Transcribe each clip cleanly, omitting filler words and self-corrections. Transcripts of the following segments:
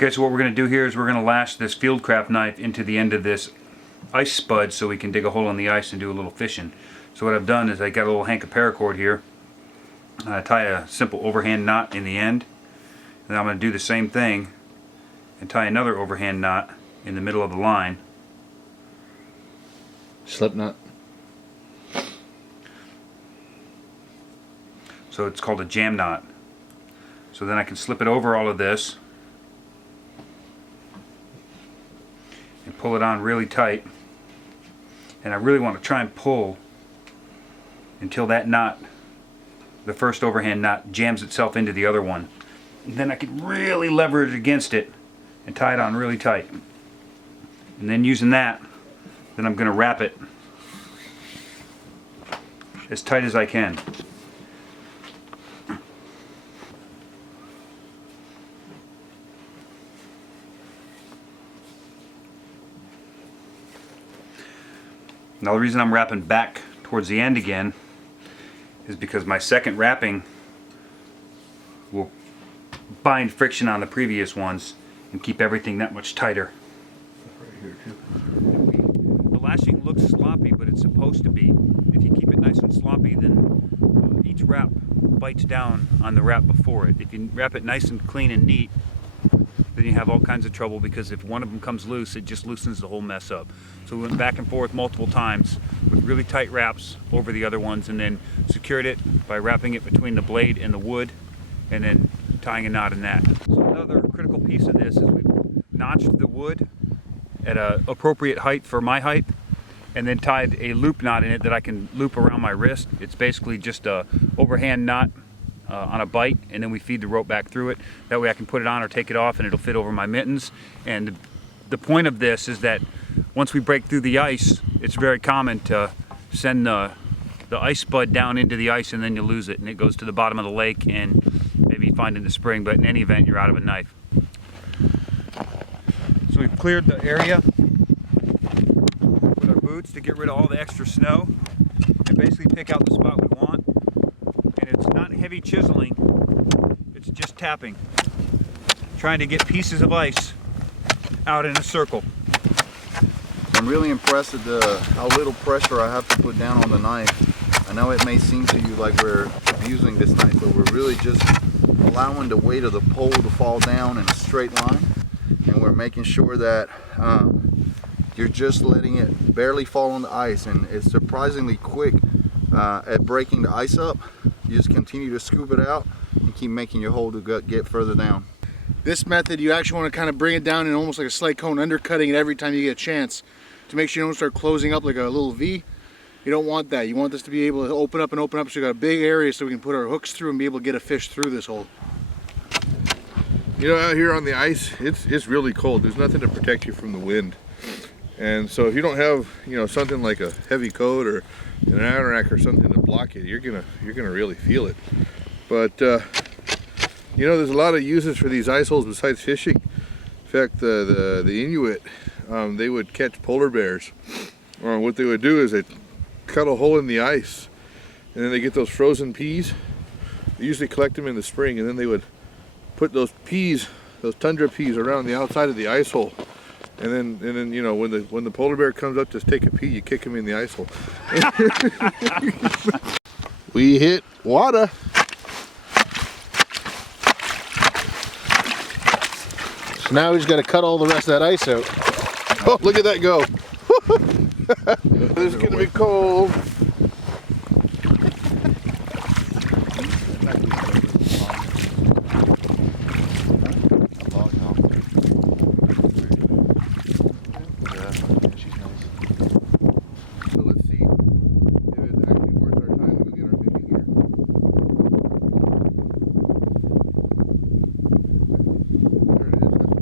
Okay, so what we're going to do here is we're going to lash this Fieldcraft knife into the end of this ice spud so we can dig a hole in the ice and do a little fishing. So what I've done is I got a little hank of paracord here. I tie a simple overhand knot in the end, and I'm going to do the same thing and tie another overhand knot in the middle of the line. Slip knot. So it's called a jam knot. So then I can slip it over all of this and pull it on really tight. And I really want to try and pull until that knot, the first overhand knot, jams itself into the other one. And then I can really lever it against it and tie it on really tight. And then using that, then I'm going to wrap it as tight as I can. Now the reason I'm wrapping back towards the end again is because my second wrapping will bind friction on the previous ones and keep everything that much tighter. Right here too. The lashing looks sloppy, but it's supposed to be. If you keep it nice and sloppy, then each wrap bites down on the wrap before it. If you wrap it nice and clean and neat, then you have all kinds of trouble, because if one of them comes loose, it just loosens the whole mess up. So we went back and forth multiple times with really tight wraps over the other ones, and then secured it by wrapping it between the blade and the wood, and then tying a knot in that. So another critical piece of this is we've notched the wood at an appropriate height for my height, and then tied a loop knot in it that I can loop around my wrist. It's basically just a overhand knot on a bite, and then we feed the rope back through it. That way I can put it on or take it off and it'll fit over my mittens. And the point of this is that once we break through the ice, it's very common to send the ice spud down into the ice, and then you lose it and it goes to the bottom of the lake and maybe you find it in the spring, but in any event you're out of a knife. So we've cleared the area with our boots to get rid of all the extra snow and basically pick out the spot we want. And it's not heavy chiseling, it's just tapping, trying to get pieces of ice out in a circle. I'm really impressed at how little pressure I have to put down on the knife. I know it may seem to you like we're abusing this knife, but we're really just allowing the weight of the pole to fall down in a straight line, and we're making sure that you're just letting it barely fall on the ice, and it's surprisingly quick at breaking the ice up. You just continue to scoop it out and keep making your hole to get further down. This method, you actually want to kind of bring it down in almost like a slate cone, undercutting it every time you get a chance to make sure you don't start closing up like a little V. You don't want that. You want this to be able to open up and open up, so you got a big area so we can put our hooks through and be able to get a fish through this hole. You know, out here on the ice, it's really cold. There's nothing to protect you from the wind. And so if you don't have, you know, something like a heavy coat or an anorak or something to block it, you're gonna really feel it. But you know, there's a lot of uses for these ice holes besides fishing. In fact, the Inuit, they would catch polar bears. What they would do is they'd cut a hole in the ice, and then they get those frozen peas. They usually collect them in the spring, and then they would put those peas, those tundra peas, around the outside of the ice hole. And then you know, when the polar bear comes up to take a pee, you kick him in the ice hole. We hit water. So now we just got to cut all the rest of that ice out. Oh, look at that go. This is gonna be cold. So let's see if it's actually worth our time to go get our fishing gear. There it is, that's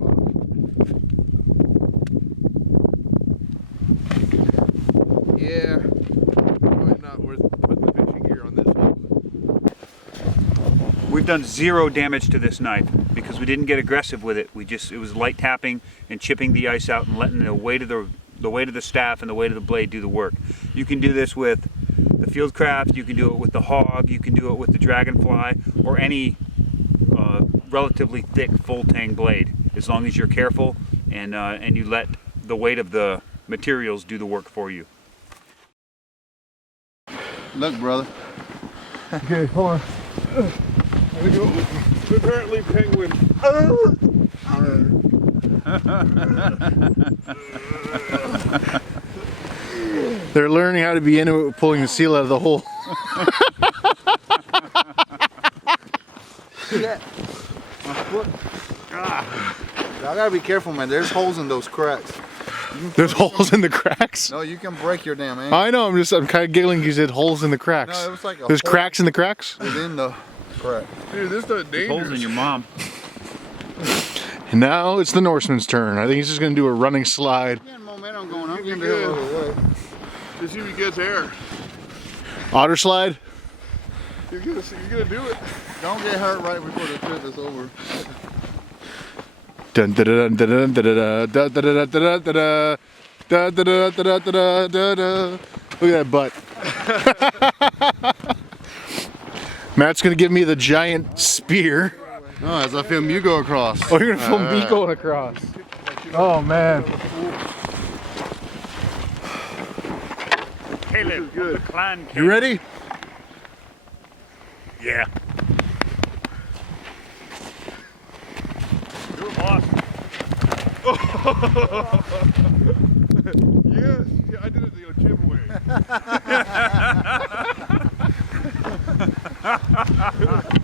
the bottom. Yeah, probably not worth putting the fishing gear on this one. We've done zero damage to this knife because we didn't get aggressive with it. It was light tapping and chipping the ice out and letting the weight of the staff and the weight of the blade do the work. You can do this with the Fieldcraft, you can do it with the Hog, you can do it with the Dragonfly, or any relatively thick full tang blade. as long as you're careful and you let the weight of the materials do the work for you. Look, brother. Okay, hold on. There we go. Apparently penguin. They're learning how to be into it with pulling the seal out of the hole. See that? My foot. I gotta be careful, man. There's holes in those cracks. There's holes in the cracks? No, you can break your damn ankle. I know, I'm kind of giggling because you said holes in the cracks. No, it was like a There's hole cracks in the cracks? within the crack. Dude, this is Holes dangerous. in your mom. And now it's the Norseman's turn. I think he's just going to do a running slide. Getting momentum going. I'm getting You're the hell out of the way. Just see if he gets air. Otter slide? You're gonna do it. Don't get hurt right before the trip is over. Dun dun dun dun dun dun dun dun dun dun dun dun dun dun dun dun dun. Look at that butt. Matt's gonna give me the giant spear. No, as I film you go across. Oh, you're gonna film me going across. Oh man. Caleb, the clan. You ready? Yeah. You're boss. Yes, yeah, I did it the Ojibwe way.